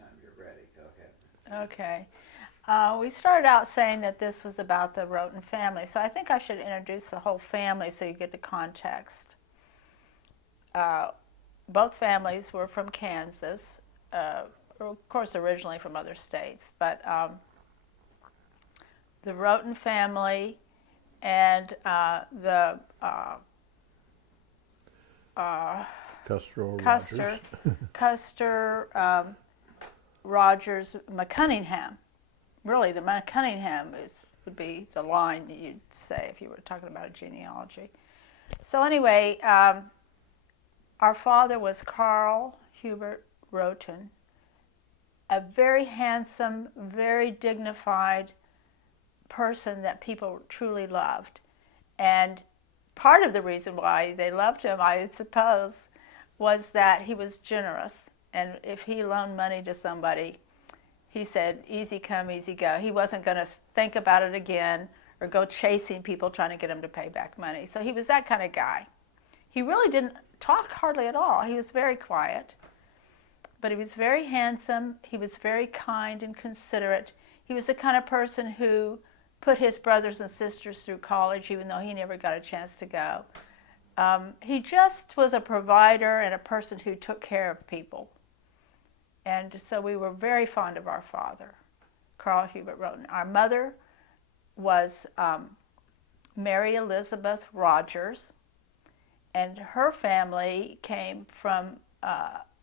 anytime you're ready. Go ahead. Okay. We started out saying that this was about the Rhoten family, so I think I should introduce the whole family so you get the context. Both families were from Kansas, of course originally from other states, but the Rhoten family and the Custer Rogers McCunningham. Really, the McCunningham would be the line you'd say if you were talking about a genealogy. So anyway, our father was Carl Hubert Rhoten, a very handsome, very dignified person that people truly loved. And part of the reason why they loved him, I suppose, was that he was generous. And if he loaned money to somebody, he said, easy come, easy go. He wasn't going to think about it again or go chasing people trying to get him to pay back money. So he was that kind of guy. He really didn't talk hardly at all. He was very quiet. But he was very handsome. He was very kind and considerate. He was the kind of person who put his brothers and sisters through college, even though he never got a chance to go. He just was a provider and a person who took care of people. And so we were very fond of our father, Carl Hubert Rhoten. Our mother was Mary Elizabeth Rogers, and her family came from,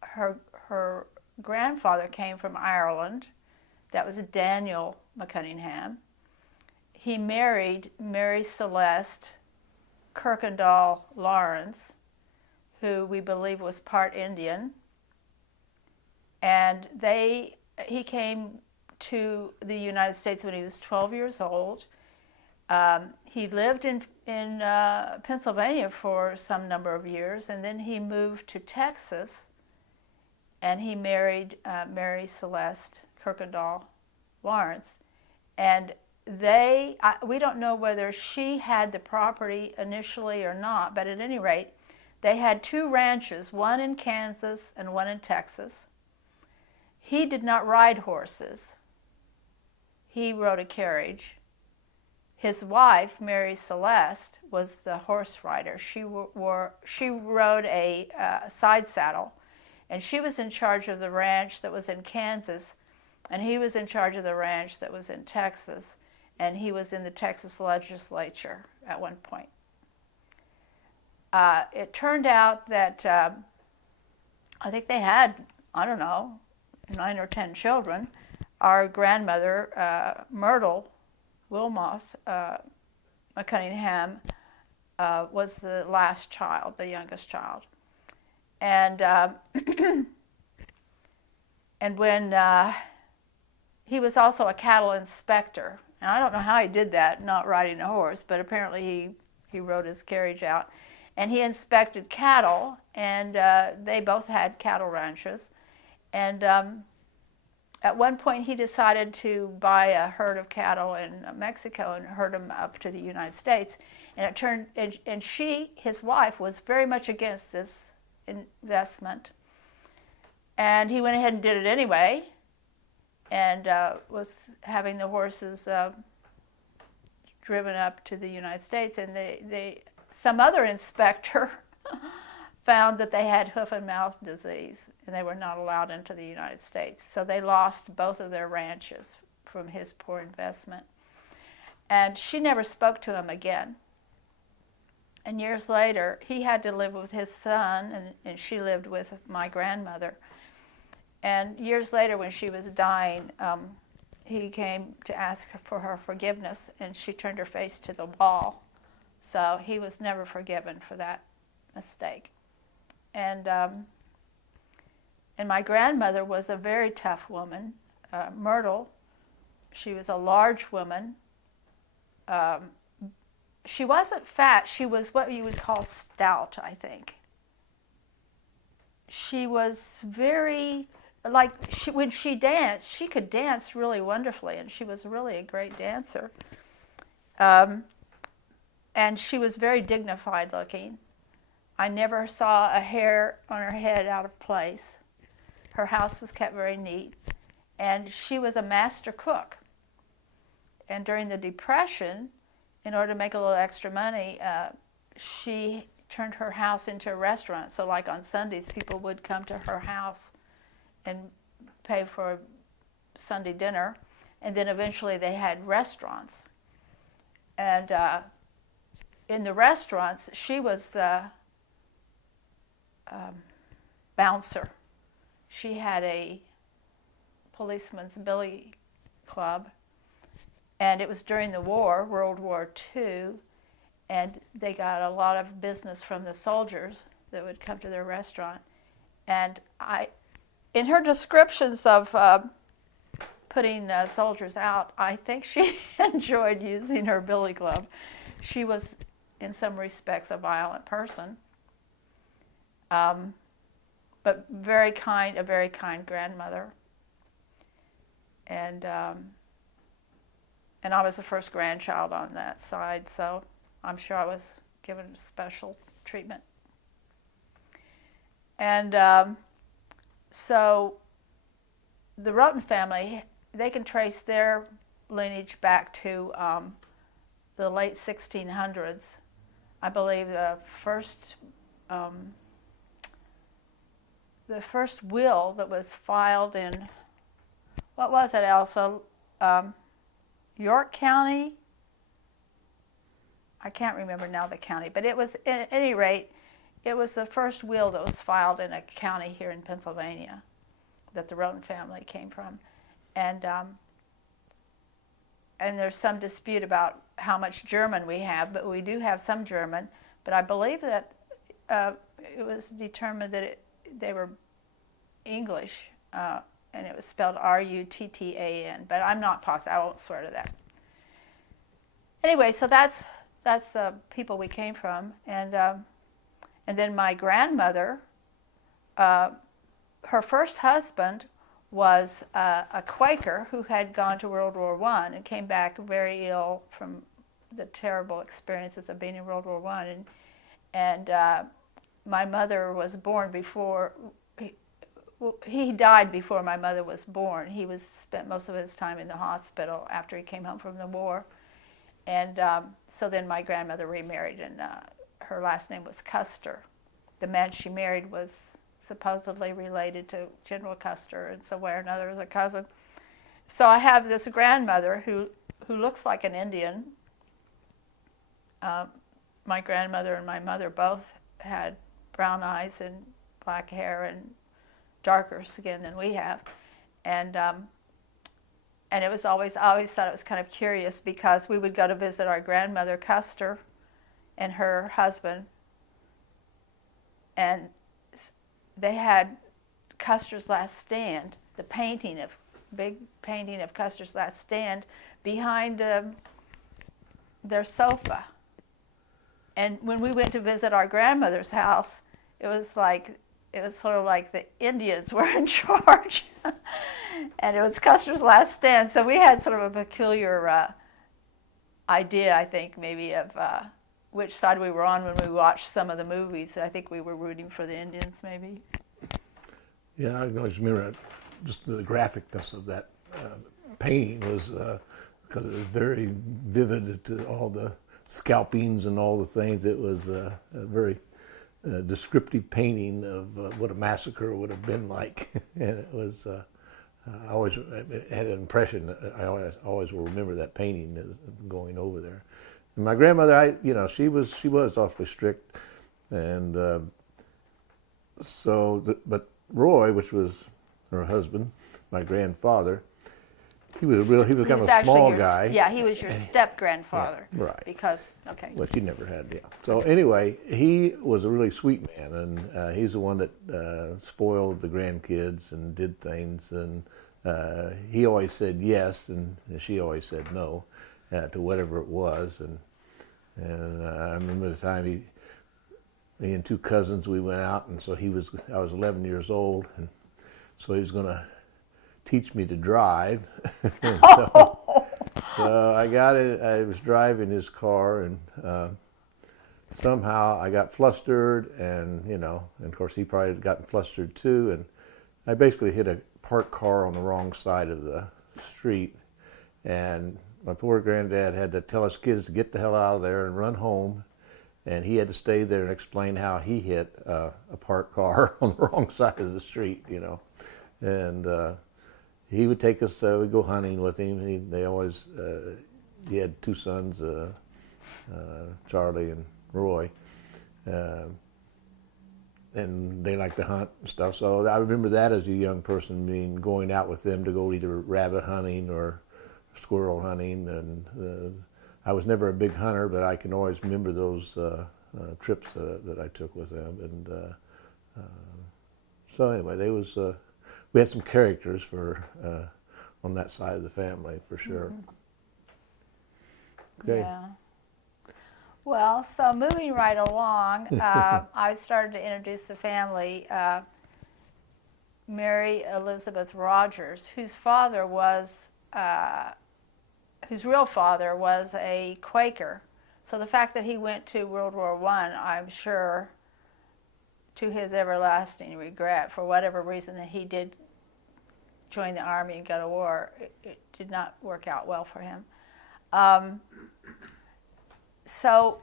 her grandfather came from Ireland. That was Daniel McCunningham. He married Mary Celeste Kirkendall Lawrence, who we believe was part Indian. And he came to the United States when he was 12 years old. He lived in Pennsylvania for some number of years, and then he moved to Texas, and he married Mary Celeste Kirkendall Lawrence. And we don't know whether she had the property initially or not, but at any rate, they had two ranches, one in Kansas and one in Texas. He did not ride horses. He rode a carriage. His wife, Mary Celeste, was the horse rider. She rode a side saddle, and she was in charge of the ranch that was in Kansas, and he was in charge of the ranch that was in Texas, and he was in the Texas legislature at one point. It turned out that I think they had, I don't know, 9 or 10 children. Our grandmother, Myrtle Wilmoth McCunningham, was the last child, the youngest child. And and when he was also a cattle inspector, and I don't know how he did that, not riding a horse, but apparently he rode his carriage out, and he inspected cattle, and they both had cattle ranches. And at one point he decided to buy a herd of cattle in Mexico and herd them up to the United States. And it turned, and his wife, was very much against this investment. And he went ahead and did it anyway, and was having the horses driven up to the United States. And some other inspector found that they had hoof and mouth disease, and they were not allowed into the United States. So they lost both of their ranches from his poor investment. And she never spoke to him again. And years later, he had to live with his son, and she lived with my grandmother. And years later, when she was dying, he came to ask her for her forgiveness, and she turned her face to the wall. So he was never forgiven for that mistake. And my grandmother was a very tough woman. Myrtle, she was a large woman. She wasn't fat. She was what you would call stout, I think. She was very, when she danced, she could dance really wonderfully, and she was really a great dancer. And she was very dignified looking. I never saw a hair on her head out of place. Her house was kept very neat, and she was a master cook. And during the Depression, in order to make a little extra money, she turned her house into a restaurant. So like on Sundays, people would come to her house and pay for Sunday dinner. And then eventually they had restaurants. And in the restaurants, she was the bouncer. She had a policeman's billy club. And it was during the war, World War II, and they got a lot of business from the soldiers that would come to their restaurant. And in her descriptions of putting soldiers out, I think she enjoyed using her billy club. She was, in some respects, a violent person, but a very kind grandmother. And I was the first grandchild on that side, so I'm sure I was given special treatment. And so the Rhoten family, they can trace their lineage back to the late 1600s. I believe the first will that was filed in, what was it, Elsa? York County? I can't remember now the county, but it was, at any rate, it was the first will that was filed in a county here in Pennsylvania that the Rhoten family came from. And there's some dispute about how much German we have, but we do have some German. But I believe that it was determined that they were English, and it was spelled Ruttan, but I'm not positive. I won't swear to that. Anyway, so that's the people we came from, and then my grandmother, her first husband was a Quaker who had gone to World War I and came back very ill from the terrible experiences of being in World War I, and my mother was born before. He died before my mother was born. He spent most of his time in the hospital after he came home from the war. And so then my grandmother remarried, and her last name was Custer. The man she married was supposedly related to General Custer, and somewhere or another was a cousin. So I have this grandmother who looks like an Indian. My grandmother and my mother both had brown eyes and black hair and darker skin than we have, and it was I always thought it was kind of curious because we would go to visit our grandmother Custer and her husband, and they had Custer's Last Stand, the big painting of Custer's Last Stand behind their sofa. And when we went to visit our grandmother's house, it was sort of like the Indians were in charge. And it was Custer's Last Stand. So we had sort of a peculiar idea, I think, maybe of which side we were on when we watched some of the movies. I think we were rooting for the Indians, maybe. Yeah, I just remember just the graphicness of that painting was, because it was very vivid to all the scalpings and all the things. It was a very descriptive painting of what a massacre would have been like. And it was, I always had an impression, I always will remember that painting going over there. And my grandmother, she was awfully strict, and but Roy, which was her husband, my grandfather, he was kind of a small guy. Yeah, he was your step-grandfather. Yeah, right. Because, okay. Well, she never had, yeah. So anyway, he was a really sweet man, and he's the one that spoiled the grandkids and did things, and he always said yes, and she always said no to whatever it was. And I remember the time me and two cousins, we went out, and so I was 11 years old, and so he was going to teach me to drive. So I got it. I was driving his car, and somehow I got flustered, and and of course he probably had gotten flustered too, I basically hit a parked car on the wrong side of the street, and my poor granddad had to tell his kids to get the hell out of there and run home, and he had to stay there and explain how he hit a parked car on the wrong side of the street, you know. And he would take us, we'd go hunting with him. He had two sons, Charlie and Roy, and they liked to hunt and stuff. So I remember that as a young person, going out with them to go either rabbit hunting or squirrel hunting. And I was never a big hunter, but I can always remember those trips that I took with them. And so anyway, we had some characters on that side of the family for sure. Okay. Yeah. Well, so moving right along, I started to introduce the family. Mary Elizabeth Rogers, whose real father was a Quaker. So the fact that he went to World War I, I'm sure, to his everlasting regret, for whatever reason that he did join the Army and go to war, it did not work out well for him. So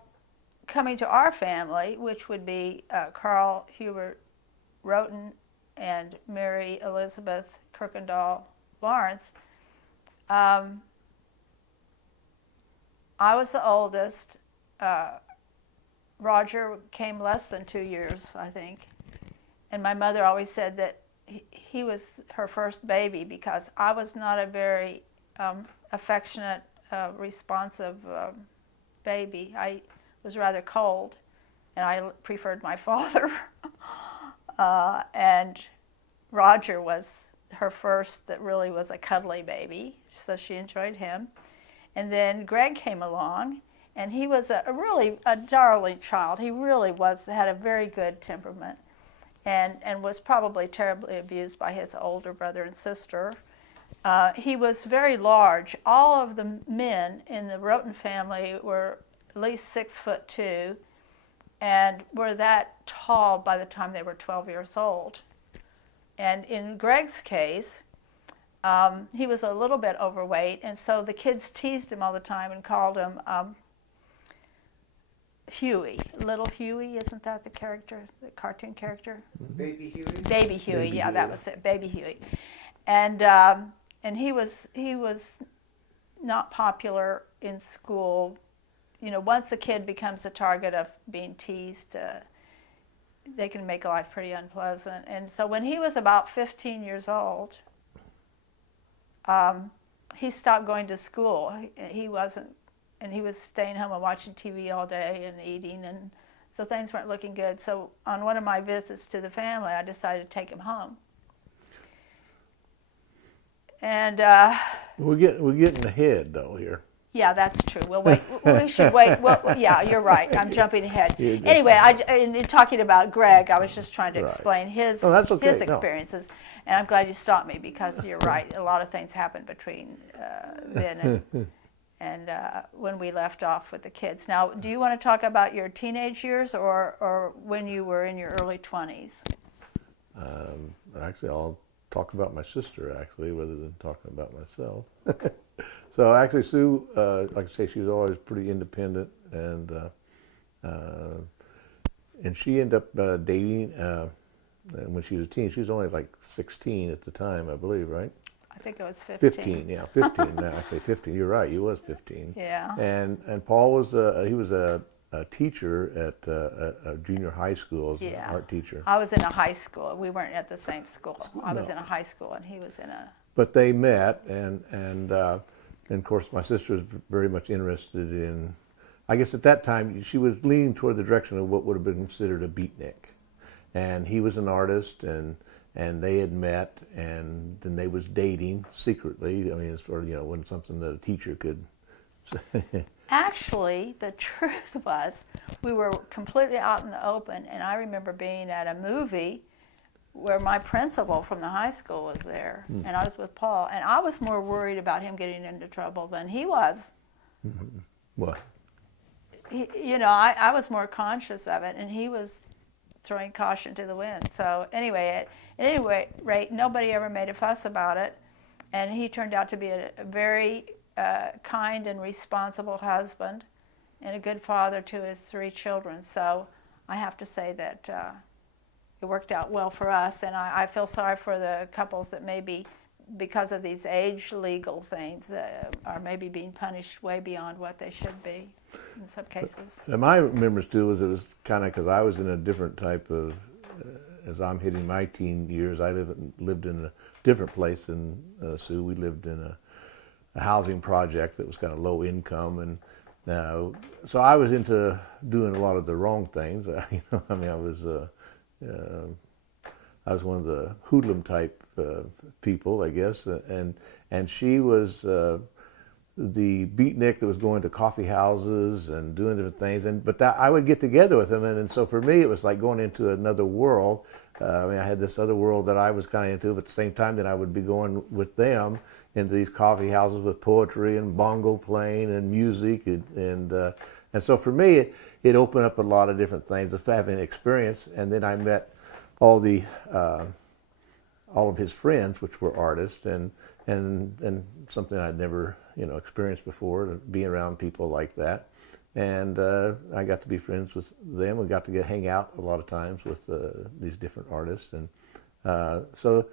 coming to our family, which would be Carl Hubert Rhoten and Mary Elizabeth Kirkendall Lawrence, I was the oldest. Roger came less than 2 years, I think. And my mother always said that he was her first baby because I was not a very affectionate, responsive baby. I was rather cold, and I preferred my father. And Roger was her first that really was a cuddly baby, so she enjoyed him. And then Greg came along, and he was really a darling child. He really had a very good temperament, and was probably terribly abused by his older brother and sister. He was very large. All of the men in the Rhoten family were at least 6'2", and were that tall by the time they were 12 years old. And in Greg's case, he was a little bit overweight, and so the kids teased him all the time and called him Huey. Little Huey, isn't that the character, the cartoon character? Baby Huey? Baby Huey, Baby yeah, Huey. that was it, Baby Huey. And he was not popular in school. You know, once a kid becomes the target of being teased, they can make life pretty unpleasant. And so when he was about 15 years old, he stopped going to school. He wasn't, and he was staying home and watching TV all day and eating, and so things weren't looking good. So on one of my visits to the family, I decided to take him home. And We're getting ahead though here. yeah, that's true. We'll wait. We should wait. Well, yeah, you're right. I'm jumping ahead. Yeah, that's Anyway, in talking about Greg, I was just trying to Right. explain his Oh, that's okay. his No. experiences, and I'm glad you stopped me because you're right. A lot of things happened between then and when we left off with the kids. Now, do you want to talk about your teenage years or when you were in your early 20s? Actually, I'll talk about my sister, actually, rather than talking about myself. So actually, Sue, like I say, she was always pretty independent, and she ended up dating when she was a teen. She was only like 16 at the time, I believe, right? I think it was 15. 15, yeah, 15. Now, actually, 15. You're right. You was 15. Yeah. And Paul was he was a teacher at a junior high school as an Yeah. art teacher. I was in a high school. We weren't at the same school. I was No. in a high school, and he was in a... But they met, and of course my sister was very much interested in, I guess at that time she was leaning toward the direction of what would have been considered a beatnik, and he was an artist, and they had met, and then they was dating secretly. I mean, it's sort of, wasn't something that a teacher could say. Actually, the truth was, we were completely out in the open, and I remember being at a movie where my principal from the high school was there, and I was with Paul, and I was more worried about him getting into trouble than he was. What? I was more conscious of it, and he was throwing caution to the wind. So anyway, at any rate, nobody ever made a fuss about it, and he turned out to be a very kind and responsible husband and a good father to his 3 children. So I have to say that it worked out well for us, and I feel sorry for the couples that maybe, because of these age legal things, that are maybe being punished way beyond what they should be in some cases. And my remembrance too was it was kind of because I was in a different type of, as I'm hitting my teen years, I lived in a different place than Sue. We lived in a housing project that was kind of low income, and so I was into doing a lot of the wrong things. I mean, I was one of the hoodlum type people, I guess, and she was the beatnik that was going to coffee houses and doing different things. But I would get together with them, and so for me it was like going into another world. I mean, I had this other world that I was kind of into, but at the same time, then I would be going with them into these coffee houses with poetry and bongo playing and music, and so for me it opened up a lot of different things of having experience. And then I met all of his friends, which were artists, and something I'd never experienced before, being around people like that. And I got to be friends with them. We got to hang out a lot of times with these different artists, and so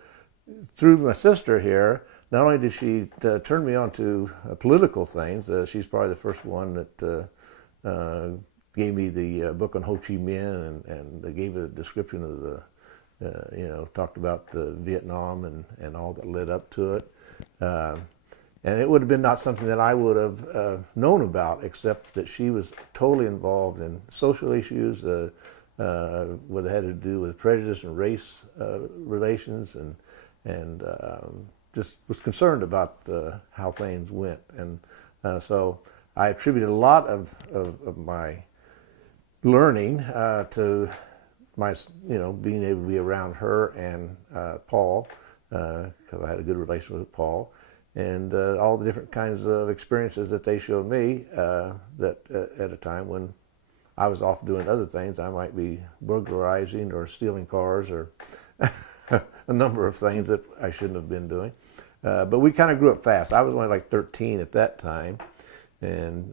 through my sister here, not only did she turn me on to political things, she's probably the first one that gave me the book on Ho Chi Minh, and gave a description of the, talked about the Vietnam and all that led up to it. And it would have been not something that I would have known about, except that she was totally involved in social issues, what had to do with prejudice and race relations, and just was concerned about how things went. And so I attributed a lot of my learning to my, being able to be around her and Paul, because I had a good relationship with Paul, and all the different kinds of experiences that they showed me that at a time when I was off doing other things. I might be burglarizing or stealing cars or a number of things that I shouldn't have been doing. But we kind of grew up fast. I was only like 13 at that time, and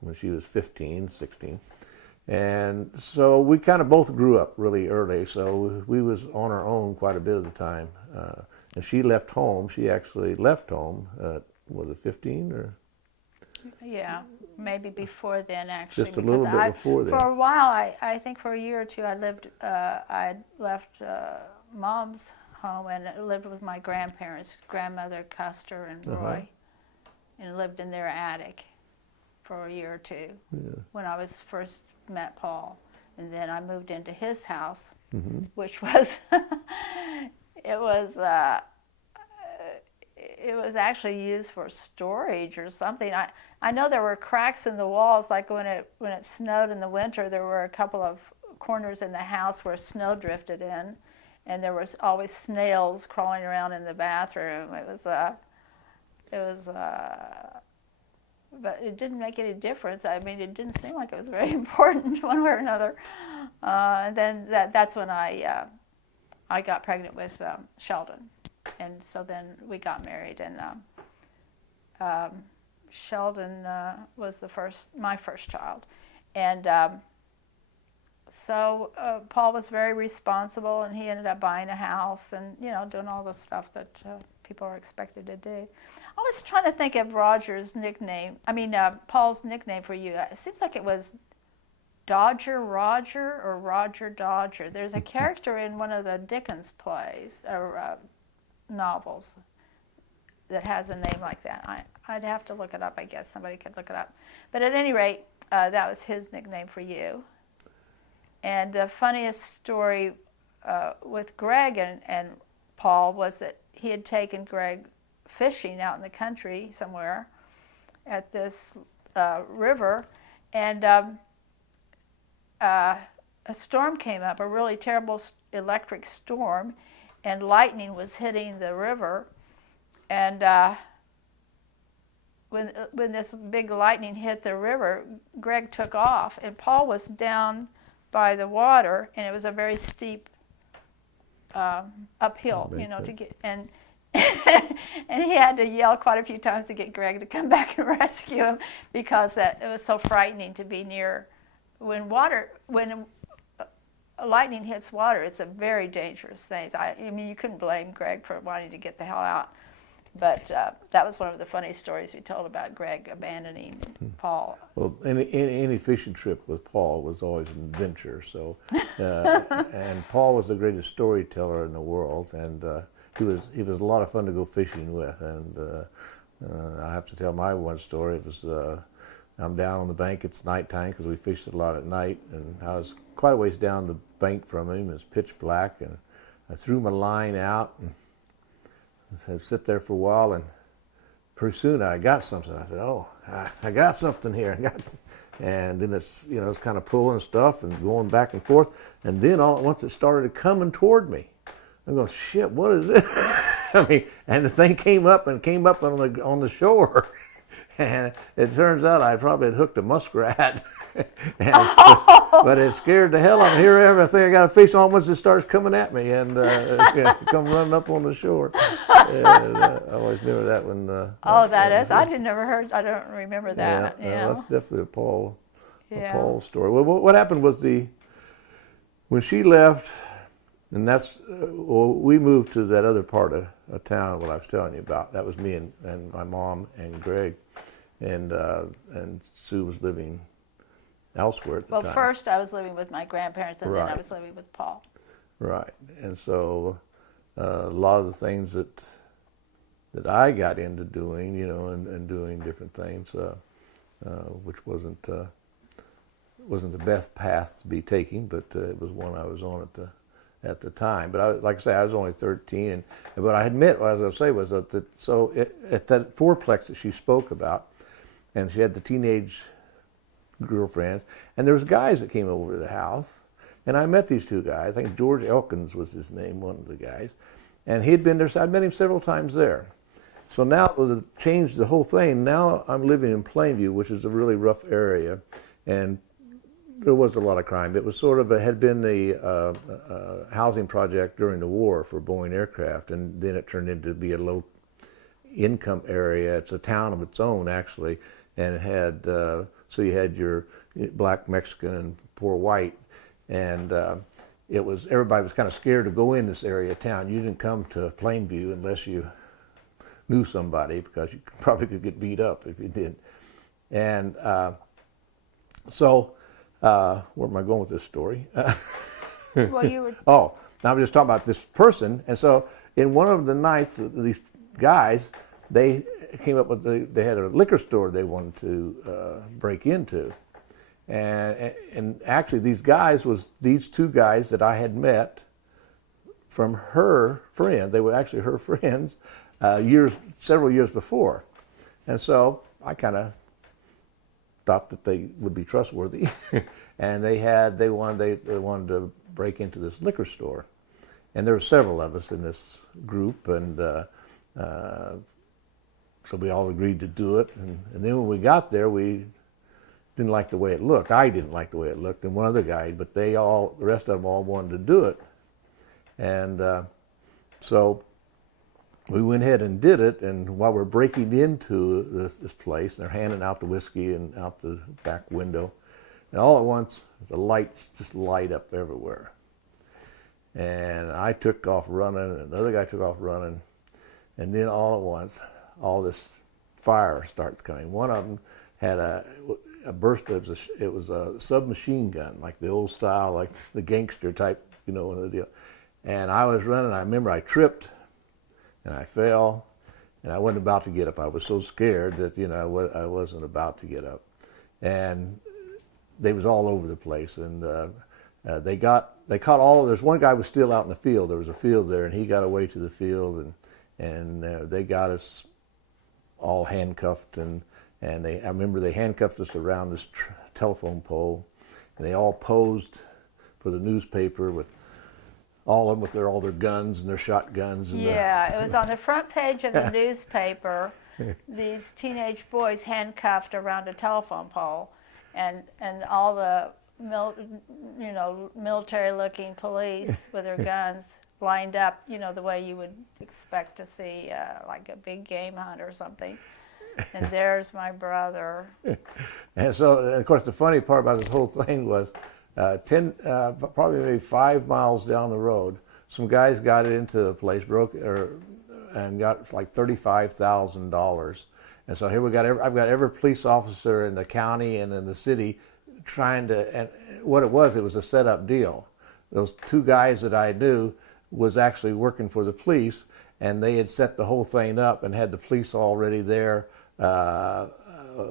when she was 15, 16. And so we kind of both grew up really early, so we was on our own quite a bit of the time. And she left home. She actually left home at, was it 15 or? Yeah, maybe before then, actually. Just a little bit before then. For a while, I think for a year or two, I left Mom's home and lived with my grandparents, grandmother Custer and Roy, and lived in their attic for a year or two when I was first met Paul. And then I moved into his house, which was, it was actually used for storage or something. I know there were cracks in the walls, like when it snowed in the winter, there were a couple of corners in the house where snow drifted in, and there was always snails crawling around in the bathroom. But it didn't make any difference. I mean, it didn't seem like it was very important one way or another. And then that's when I got pregnant with Sheldon. And so then we got married, and Sheldon was my first child. And so Paul was very responsible, and he ended up buying a house and, doing all the stuff that people are expected to do. I was trying to think of Paul's nickname for you. It seems like it was Dodger Roger or Roger Dodger. There's a character in one of the Dickens plays or novels that has a name like that. I'd have to look it up. I guess somebody could look it up. But at any rate, that was his nickname for you. And the funniest story with Greg and Paul was that he had taken Greg fishing out in the country somewhere at this river, and a storm came up, a really terrible electric storm, and lightning was hitting the river. And when this big lightning hit the river, Greg took off, and Paul was down by the water, and it was a very steep uphill, Oh, you know, okay. to get, and and he had to yell quite a few times to get Greg to come back and rescue him, because it was so frightening to be near when lightning hits water. It's a very dangerous thing. I mean, you couldn't blame Greg for wanting to get the hell out, but that was one of the funny stories we told about Greg abandoning Paul. Well, any fishing trip with Paul was always an adventure. So, and Paul was the greatest storyteller in the world, and he was a lot of fun to go fishing with. And I have to tell my one story. It was I'm down on the bank. It's nighttime because we fished a lot at night, and I was quite a ways down the bank from him. It was pitch black, and I threw my line out and said, sit there for a while, and pretty soon I got something. I said, oh, I got something here. And then it's kind of pulling stuff and going back and forth. And then all at once it started coming toward me. I'm going, shit, what is this? I mean, and the thing came up on the shore. And it turns out I probably had hooked a muskrat. But it scared the hell out of me. Here, everything I got a fish on once it starts coming at me, and come running up on the shore. And, I always remember that one. I don't remember that. Yeah, that's definitely a Paul story. Well, what happened was when she left, and we moved to that other part of town, what I was telling you about. That was me and my mom and Greg, and Sue was living elsewhere at the time. Well, first I was living with my grandparents, and then I Right. was living with Paul. Right, and so a lot of the things that I got into doing, and doing different things, which wasn't the best path to be taking, but it was one I was on at the time. But like I say, I was only 13, and what I admit, what I was going to say was that at that fourplex that she spoke about, and she had the teenage girlfriends, and there was guys that came over to the house, and I met these two guys. I think George Elkins was his name, one of the guys, and he'd been there. So I'd met him several times there. So now to change the whole thing, now I'm living in Plainview, which is a really rough area, and there was a lot of crime. It was had been the housing project during the war for Boeing aircraft, and then it turned into be a low income area. It's a town of its own, actually, and it had so you had your black, Mexican, and poor white, and everybody was kind of scared to go in this area of town. You didn't come to Plainview unless you knew somebody, because you probably could get beat up if you did. And where am I going with this story? Well, you were. Oh, now I'm just talking about this person. And so in one of the nights, these guys, they came up with they had a liquor store they wanted to break into. And actually these two guys that I had met from her friend. They were actually her friends several years before. And so I kind of thought that they would be trustworthy, and they wanted to break into this liquor store, and there were several of us in this group, and so we all agreed to do it, and then when we got there, we didn't like the way it looked. I didn't like the way it looked, and one other guy, but the rest of them all wanted to do it, and so we went ahead and did it, and while we're breaking into this place, and they're handing out the whiskey and out the back window, and all at once, the lights just light up everywhere. And I took off running, and the other guy took off running, and then all at once, all this fire starts coming. One of them had a burst. It was a submachine gun, like the old style, like the gangster type, the deal. And I was running. I remember I tripped, and I fell, and I wasn't about to get up. I was so scared that I wasn't about to get up, and they was all over the place. And they caught all. There's one guy was still out in the field. There was a field there, and he got away to the field, and they got us all handcuffed, and I remember they handcuffed us around this telephone pole, and they all posed for the newspaper with. All of them with all their guns and their shotguns. And it was on the front page of the newspaper, these teenage boys handcuffed around a telephone pole, and all the military-looking police with their guns lined up, the way you would expect to see like a big game hunt or something. And there's my brother. And so, of course, the funny part about this whole thing was probably maybe 5 miles down the road, some guys got into the place, and got like $35,000. And so here I've got every police officer in the county and in the city trying to, and what it was a setup deal. Those two guys that I knew was actually working for the police, and they had set the whole thing up and had the police already there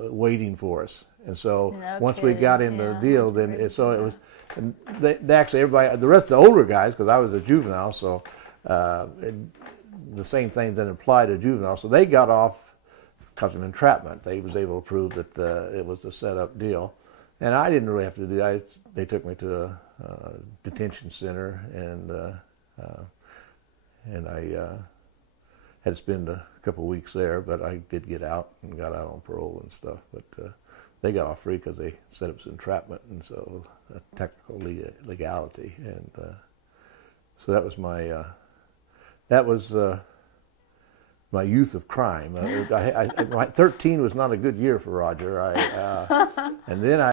waiting for us. And so once we got in the deal, then it was, and they actually, everybody, the rest of the older guys, because I was a juvenile, so the same thing didn't apply to juvenile, so they got off because of entrapment. They was able to prove that it was a set-up deal. And I didn't really have to do that. They took me to a detention center, and I had to spend a couple of weeks there, but I did get out and got out on parole and stuff. But they got off free because they said it was entrapment, and so a technical legality. And so that was my youth of crime. 13 was not a good year for Roger. And then